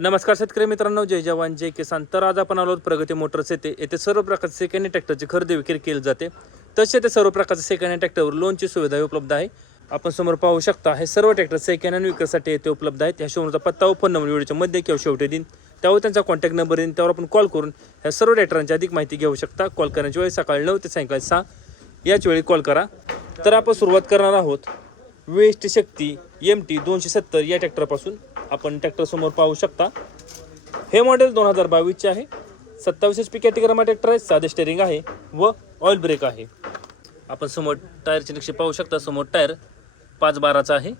नमस्कार शेतकरी मित्रांनो जय जवान जय किसान. तर आज आपण आलो प्रगती मोटर्स येथे. येथे सर्व प्रकारचे सेकंड हँड ट्रॅक्टरची खरेदी विक्री केली जाते. तसे ते सर्व प्रकारचे सेकंड हँड ट्रॅक्टरवर लोनची सुविधा उपलब्ध आहे. आपण समोर पाहू शकता हे सर्व ट्रॅक्टर सेकंड हँड विक्रीसाठी येथे उपलब्ध आहेत. ह्या शोरूमचा पत्ता व फोन नंबर व्हिडिओच्या मध्ये किंवा शेवटी देईन. त्यावर त्यांचा कॉन्टॅक्ट नंबर देईन. त्यावर आपण कॉल करून ह्या सर्व ट्रॅक्टरांची अधिक माहिती घेऊ शकता. कॉल करण्याची वेळ सकाळी नऊ ते सायंकाळी सहा याच वेळी कॉल करा. तर आपण सुरुवात करणार आहोत. वेस्ट शक्ती एम टी दोनशे सत्तर या ट्रॅक्टरपासून आपण ट्रॅक्टर समोर पाहू शकता. हे मॉडेल दोन हजार बावीसचे आहे. सत्तावीस एच पी कॅटेगरीमा ट्रॅक्टर आहे साधे स्टेरिंग आहे व ऑइल ब्रेक आहे. आपण समोर टायरचे नक्षी पाहू शकता. समोर टायर पाच बाराचा आहे.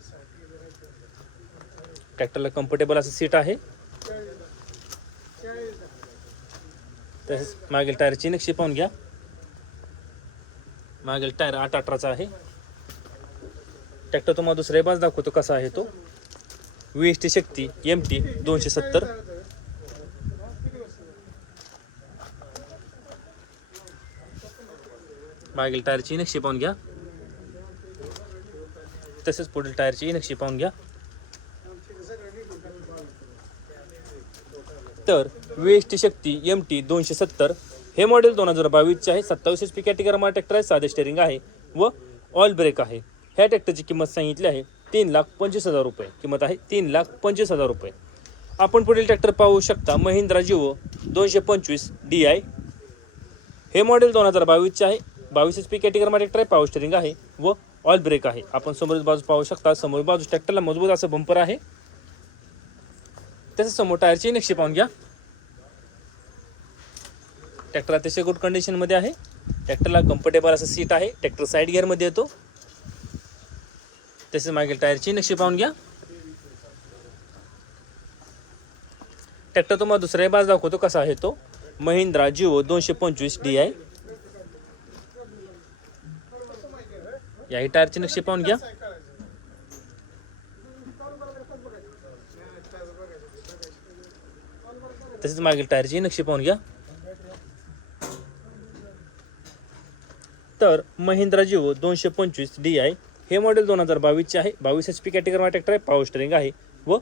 ट्रॅक्टरला कम्फर्टेबल असं सीट आहे. तसेच मागील टायरची नक्षी पाहून घ्या. मागील टायर आठ अठराचा आहे. ट्रॅक्टर तुम्हाला दुसऱ्या बाज दाखवतो कसा आहे तो. V S T Shakti M T दोनशे सत्तर. मागील टायरची नक्षी पाहून घ्या. तसेच पुढील टायरची नक्षी पाहून घ्या. तर V S T Shakti M T दोनशे सत्तर. हे मॉडेल दोन हजार बावीसचे आहे. सत्तावीस एच पी कॅटेगरी ट्रॅक्टर आहे साधे स्टेरिंग आहे व ऑइल ब्रेक आहे. ह्या ट्रॅक्टरची किंमत सांगितली आहे तीन लाख पंचवीस हजार रुपये. किंमत आहे तीन लाख पंचवीस हजार रुपये. आपण पुढील ट्रॅक्टर पाहू शकता महिंद्रा जिओ दोनशे पंचवीस डी आय. हे मॉडेल दोन हजार बावीसचे आहे. बावीस एच पी कॅटेगरीमध्ये ट्रॅक्टर आहे पावर स्टेरिंग आहे व ऑइल ब्रेक आहे. आपण समोर बाजू पाहू शकता समोर बाजू ट्रॅक्टरला मजबूत असं बंपर आहे. त्याच्यासमोर टायरची नक्षी पाहून घ्या. ट्रॅक्टर अतिशय गुड कंडिशनमध्ये आहे. ट्रॅक्टरला कम्फर्टेबल असं सीट आहे. ट्रॅक्टर साईड गिअरमध्ये येतो. तसेच मागील टायरची नक्षी पाहून घ्या. ट्रॅक्टर तुम्हाला दुसऱ्या बाज दाखवतो कसा आहे तो. महिंद्रा जिओ दोनशे पंचवीस डी आय. याही टायरची नक्षी पाहून घ्या. तसेच मागील टायरची नक्षी पाहून घ्या. तर महिंद्रा जिओ दोनशे पंचवीस डी आय. हे मॉडेल दोन हजार बावीसचे आहे. बावीस एच पी कॅटेगरी ट्रॅक्टर आहे पॉवर स्टेरिंग आहे व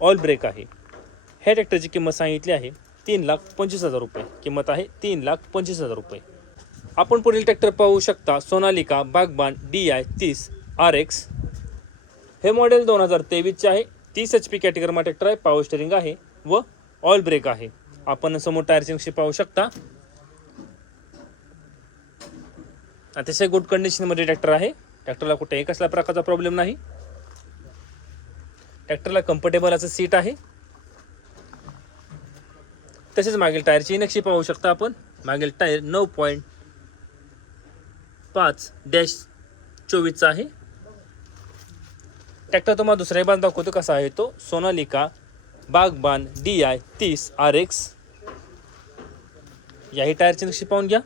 ऑल ब्रेक आहे. ह्या ट्रॅक्टरची किंमत सांगितली आहे तीन लाख पंचवीस हजार रुपये. किंमत आहे तीन लाख पंचवीस हजार रुपये. आपण पुढील ट्रॅक्टर पाहू शकता सोनालिका बागबान डी आय तीस आर एक्स हे मॉडेल दोन हजार तेवीसचे आहे. तीस एच पी कॅटेगरीमा ट्रॅक्टर आहे पॉवर स्टेरिंग आहे व ऑल ब्रेक आहे. आपण समोर टायरची चिंगशी पाहू शकता. अतिशय गुड कंडिशनमध्ये ट्रॅक्टर आहे. ट्रॅक्टरला कुठेही कसल्या प्रकारचा प्रॉब्लेम नाही? ट्रॅक्टरला कम्फर्टेबल असं सीट आहे. तसेच मागील टायरची नक्षी पाहू शकता आपण. मागील टायर नऊ पॉईंट पाच डॅश चोवीसचा आहे. ट्रॅक्टर तुम्हाला दुसऱ्या बांध दाखवतो कसा आहे तो. सोनालिका बागबान डी आय तीस आर एक्स याही टायरची नक्षी पाहून घ्या.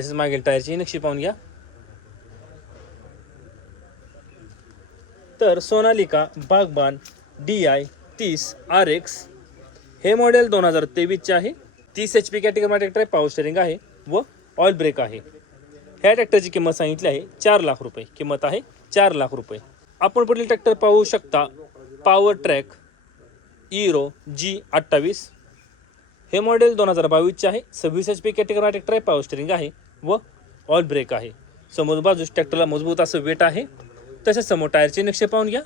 तसेच मागील टायरची नक्षी पाहून घ्या. तर सोनालिका बागबान डी आय तीस आर एक्स हे मॉडेल दोन हजार तेवीसचे आहे. तीस एच पी कॅटेगरी ट्रॅक्टर आहे पावर स्टेरिंग आहे व ऑइल ब्रेक आहे. ह्या ट्रॅक्टरची किंमत सांगितली आहे चार लाख रुपये. किंमत आहे चार लाख रुपये. आपण पुढील ट्रॅक्टर पाहू शकता पॉवर ट्रॅक इरो जी अठ्ठावीस. हे मॉडेल दोन हजार बावीसचे आहे. सव्वीस एच पी कॅटेगरी ट्रॅक्टर आहे स्टेरिंग आहे. व ऑल ब्रेक आहे. समोर बाजूस ट्रॅक्टरला मजबूत असं वेट आहे. तसेच समोर टायरचे नक्षे पाहून घ्या.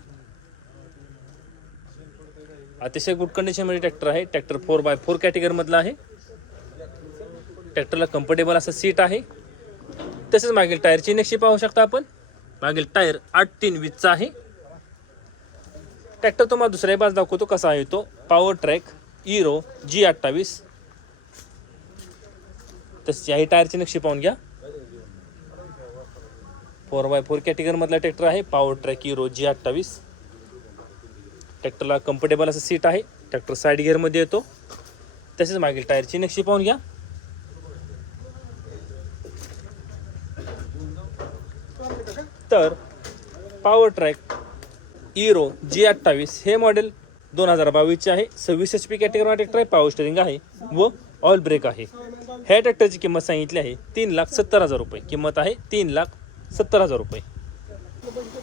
अतिशय गुड कंडिशनमध्ये ट्रॅक्टर आहे. ट्रॅक्टर फोर बाय फोर कॅटेगरीमधला आहे. ट्रॅक्टरला कम्फर्टेबल असं सीट आहे. तसेच मागील टायरची नक्षी पाहू शकता आपण. मागील टायर आठ तीन वीजचा आहे. ट्रॅक्टर तुम्हाला दुसऱ्या बाज दाखवतो कसा आहे तो. पॉवर ट्रॅक इरो जी अठ्ठावीस. तसेच याही टायरची नक्षी पाहून घ्या. फोर बाय फोर कॅटेगरीमधला ट्रॅक्टर आहे. पॉवर ट्रॅक इरो जी अठ्ठावीस. ट्रॅक्टरला कम्फर्टेबल असं सीट आहे. ट्रॅक्टर साईड गिअरमध्ये येतो. तसेच मागील टायरची नक्षी पाहून घ्या. तर पॉवर ट्रॅक इरो जी अठ्ठावीस हे मॉडेल दोन हजार बावीसचे आहे. सव्वीस एच पी कॅटेगरीमध्ये ट्रॅक आहे. पॉवर स्टेरिंग आहे. व ऑल ब्रेक आहे. ह्या ट्रॅक्टरची किंमत सांगितली आहे तीन लाख सत्तर हजार रुपये. किंमत आहे तीन लाख सत्तर हजार रुपये.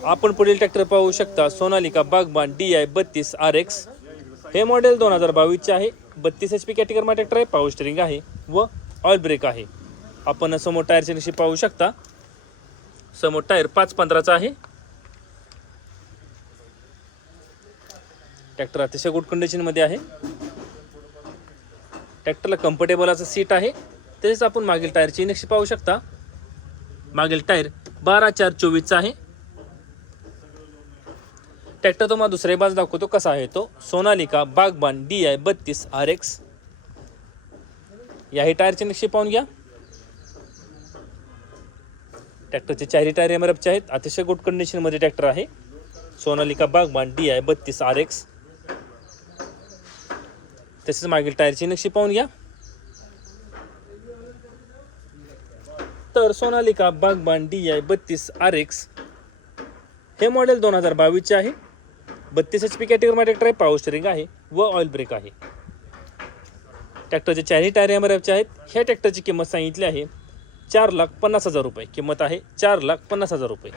आपण पुढील ट्रॅक्टर पाहू शकता सोनालिका बागबान डी आय बत्तीस आर एक्स हे मॉडेल दोन हजार बावीसचे आहे. बत्तीस एच पी कॅटेगरमा ट्रॅक्टर आहे पावर स्टेरिंग आहे व ऑइल ब्रेक आहे. आपण समोर टायरच्या नक्षी पाहू शकता. समोर टायर पाच पंधराचा आहे. ट्रॅक्टर अतिशय गुड कंडिशनमध्ये आहे. ट्रॅक्टरला कम्फर्टेबल असं सीट आहे. तसेच आपण मागील टायरची नक्षी पाहू शकता. मागील टायर बारा चार चोवीसचा आहे. ट्रॅक्टर तुम्हाला दुसऱ्या बाजू दाखवतो कसा आहे तो. सोनालिका बागबान डी आय बत्तीस आर एक्स याही टायरची नक्षी पाहून घ्या. ट्रॅक्टरचे चारही टायर एम आहेत. अतिशय गुड कंडिशनमध्ये ट्रॅक्टर आहे. सोनालिका बागबान डी आय बत्तीस आर एक्स तसेच मागील टायरची नक्षी पाहून घ्या. तर सोनालिका बागबान डी आय बत्तीस आर एक्स हे मॉडेल दोन हजार बावीसचे आहे. बत्तीस एच पी कॅटेगरीमध्ये ट्रॅक्टर आहे पॉवर स्टेरिंग आहे व ऑइल ब्रेक आहे. ट्रॅक्टरचे चारही टायर एम एफचे आहेत. ह्या ट्रॅक्टरची किंमत सांगितली आहे चार लाख पन्नास हजार रुपये. किंमत आहे चार लाख पन्नास हजार रुपये.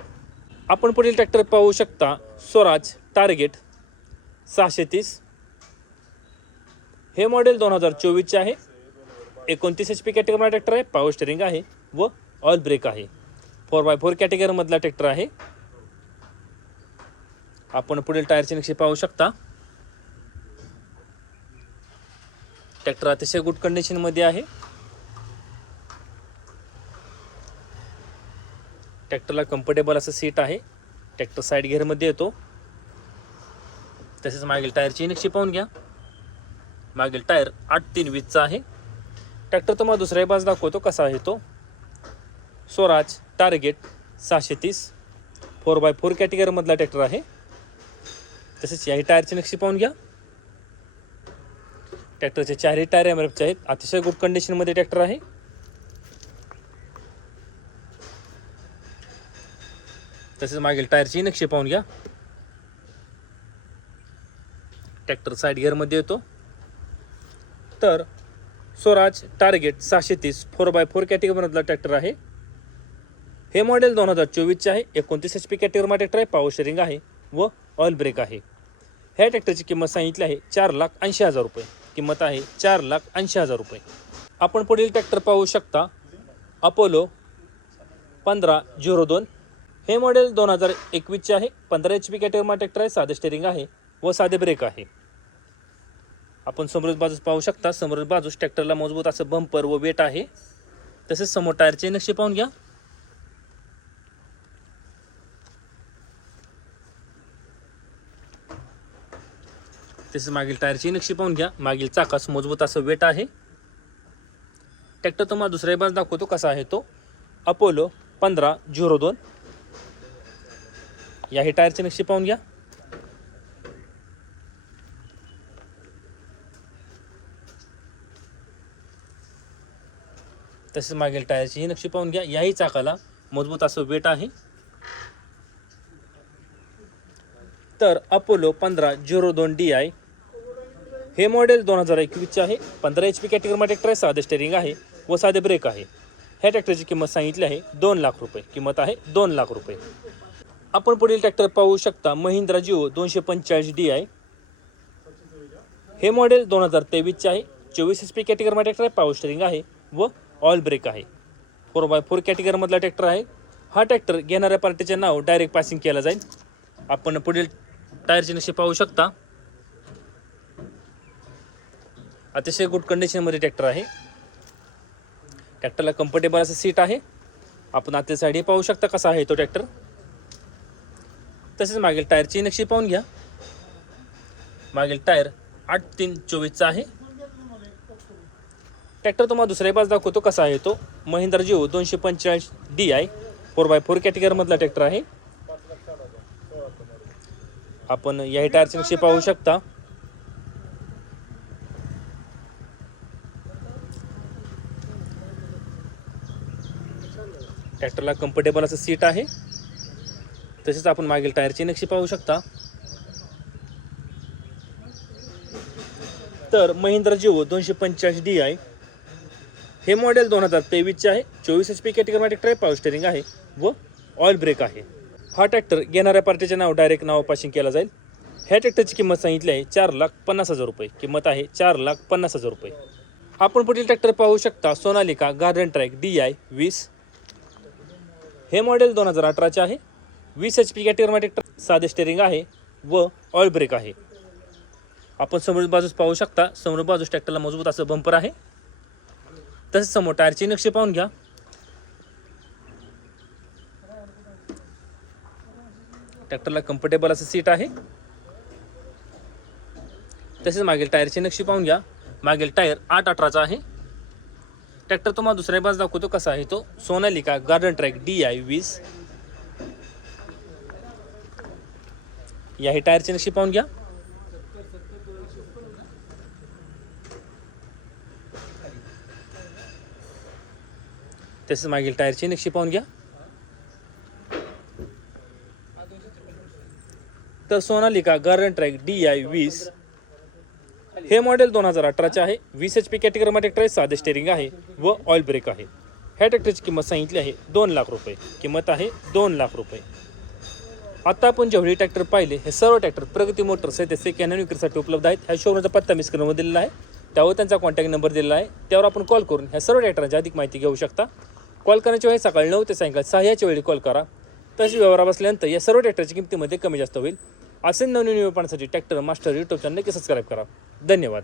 आपण पुढील ट्रॅक्टर पाहू शकता स्वराज टार्गेट सहाशे तीस हे मॉडेल दोन हजार चोवीसचे आहे. एकोणतीस एच पी कॅटेगरी ट्रॅक्टर आहे पॉवर स्टेरिंग आहे व ऑइल ब्रेक आहे. फोर बाय फोर कॅटेगरीमधला ट्रॅक्टर आहे. आपण पुढील टायरची नक्षी पाहू शकता. ट्रॅक्टर अतिशय गुड कंडिशनमध्ये आहे. ट्रॅक्टरला कम्फर्टेबल असं सीट आहे. ट्रॅक्टर साईड गिअरमध्ये येतो. तसेच मागील टायरची नक्षी पाहून घ्या. मागील टायर आठ तीन वीसचा आहे. ट्रॅक्टर तुम्हाला दुसऱ्या बाज दाखवतो कसा आहे तो. स्वराज टार्गेट सहाशे तीस. फोर बाय फोर कॅटेगरीमधला ट्रॅक्टर आहे. तसेच याही टायरची नक्षी पाहून घ्या. ट्रॅक्टरचे चारही टायर एम एफचे आहेत. अतिशय गुड कंडिशनमध्ये ट्रॅक्टर आहे. तसेच मागील टायरची नक्षी पाहून घ्या. ट्रॅक्टर साईड गिअरमध्ये येतो. तर स्वराज टार्गेट सहाशे तीस फोर बाय फोर कॅटेगरीमधला ट्रॅक्टर आहे. हे मॉडेल दोन हजार चोवीसचे आहे. एकोणतीस एच पी कॅटेगरीमा ट्रॅक्टर आहे. पावर शेअरिंग आहे व ऑइल ब्रेक आहे. ह्या ट्रॅक्टरची किंमत सांगितली आहे चार लाख ऐंशी हजार रुपये. किंमत आहे चार लाख ऐंशी हजार रुपये. आपण पुढील ट्रॅक्टर पाहू शकता. अपोलो पंधरा झिरो दोन. हे मॉडेल दोन हजार एकवीसचे आहे. पंधरा एच पी कॅटेगरीमा ट्रॅक्टर आहे. साधे स्टेरिंग आहे व साधे ब्रेक आहे. आपण समोरच बाजूस पाहू शकता समोरच बाजूस ट्रॅक्टरला मजबूत असं बंपर व वेट आहे. तसेच समोर टायरचे नक्षी पाहून घ्या. तसेच मागील टायरची नक्षी पाहून घ्या. मागील चाकास मजबूत असं वेट आहे. ट्रॅक्टर तुम्हाला दुसऱ्या बाजू दाखवतो कसा आहे तो. अपोलो पंधरा झिरो दोन. याही टायरची नक्षी पाहून घ्या. तसेच मागील टायरची ही नक्षी पाहून घ्या. याही चाकाला मजबूत असं वेट आहे. तर अपोलो पंधरा झिरो दोन डी आय हे मॉडेल दोन हजार एकवीसचे आहे. पंधरा एच पी कॅटेगरीमध्ये ट्रॅक्टर आहे साधे स्टेरिंग आहे व साधे ब्रेक आहे. ह्या ट्रॅक्टरची किंमत सांगितली आहे दोन लाख रुपये. किंमत आहे दोन लाख रुपये. आपण पुढील ट्रॅक्टर पाहू शकता महिंद्रा जिओ दोनशे पंचेचाळीस डी आय. हे मॉडेल दोन हजार तेवीसचे आहे. चोवीस एच पी कॅटेगरीमध्ये ट्रॅक्टर आहे पॉवर स्टेरिंग आहे व ऑइल ब्रेक आहे. फोर बाय फोर कॅटेगरीमधला ट्रॅक्टर आहे. हा ट्रॅक्टर घेणाऱ्या पार्टीचे नाव डायरेक्ट पासिंग केला जाईल. आपण पुढील टायरचे नक्षी पाहू शकता. अतिशय गुड कंडिशनमध्ये ट्रॅक्टर आहे. ट्रॅक्टरला कम्फर्टेबल असं सीट आहे. आपण आतल्या साईड हे पाहू शकता कसा आहे तो ट्रॅक्टर तसेच मागील टायरची नक्षी पाहून घ्या. मागील टायर आठ तीन चोवीसचा आहे. ट्रॅक्टर तुम्हाला दुसऱ्या बाज दाखवतो कसा आहे तो. महिंद्रा जिओ हो, दोनशे पंचेचाळीस D I four by four कॅटेगरीमधला tractor आहे. आपण याही टायरचे नक्षी पाहू शकता. ट्रॅक्टरला कम्फर्टेबल असं सीट आहे. तसेच आपण मागील टायरची नक्षी पाहू शकता. तर महिंद्रा जिओ हो, दोनशे पंचेचाळीस डी आय हे मॉडेल दोन हजार तेवीसचे आहे. चोवीस एच पी कॅटेगरी ट्राय पावर पॉवर स्टेरिंग आहे व ऑइल ब्रेक आहे. हा ट्रॅक्टर घेणाऱ्या पार्टीचे नाव डायरेक्ट नावापासून केला जाईल. ह्या ट्रॅक्टरची किंमत सांगितली आहे चार लाख पन्नास हजार रुपये. किंमत आहे चार लाख पन्नास हजार रुपये. आपण पुढील ट्रॅक्टर पाहू शकता Sonalika garden track D I वीस. हे मॉडेल दोन हजार अठराचे आहे. वीस एच पी कॅटेगरमॅटिक ट्रॅक साधे स्टेरिंग आहे व ऑइल ब्रेक आहे. आपण समोर बाजूस पाहू शकता समोर बाजूस ट्रॅक्टरला मजबूत असं बंपर आहे. तसेच समोर टायरचे नक्षे पाहून घ्या. ट्रॅक्टरला कम्फर्टेबल असं सीट आहे. तसेच मागील टायरची नक्षी पाहून घ्या. मागील टायर आठ अठराचा आहे. ट्रॅक्टर तुम्हाला दुसऱ्या बाजू दाखवतो कसा आहे तो. Sonalika garden track D I वीस. या हे टायरची नक्षी पाहून घ्या. तसेच मागील टायरची नक्षी पाहून घ्या. तर Sonalika garden track D I वीस. हे मॉडेल दोन हजार अठराचे आहे. वीस एच पी कॅटेगरीमध्ये ट्रॅक्टर आहे साधे स्टेरिंग आहे व ऑइल ब्रेक आहे. ह्या ट्रॅक्टरची किंमत सांगितली आहे दोन लाख रुपये. किंमत आहे दोन लाख रुपये. आता आपण जेवढे ट्रॅक्टर पाहिले हे सर्व ट्रॅक्टर प्रगती मोटर्स आहे ते कॅनन विक्रीसाठी उपलब्ध आहेत. ह्या शोरूमचा पत्ता मी स्क्रीनवर दिलेला आहे. त्यावर त्यांचा कॉन्टॅक्ट नंबर दिलेला आहे. त्यावर आपण कॉल करून ह्या सर्व ट्रॅक्टरांची अधिक माहिती घेऊ शकता. कॉल करण्याची वेळ सकाळी नऊ ते सायंकाळी सहा याच्या वेळी कॉल करा. तशी व्यवहार बसल्यानंतर या सर्व ट्रॅक्टरच्या किमतीमध्ये कमी जास्त होईल. असे नवनवीन विपणासाठी ट्रॅक्टर मास्टर यूट्यूब चॅनल नक्की सबस्क्राईब करा. धन्यवाद.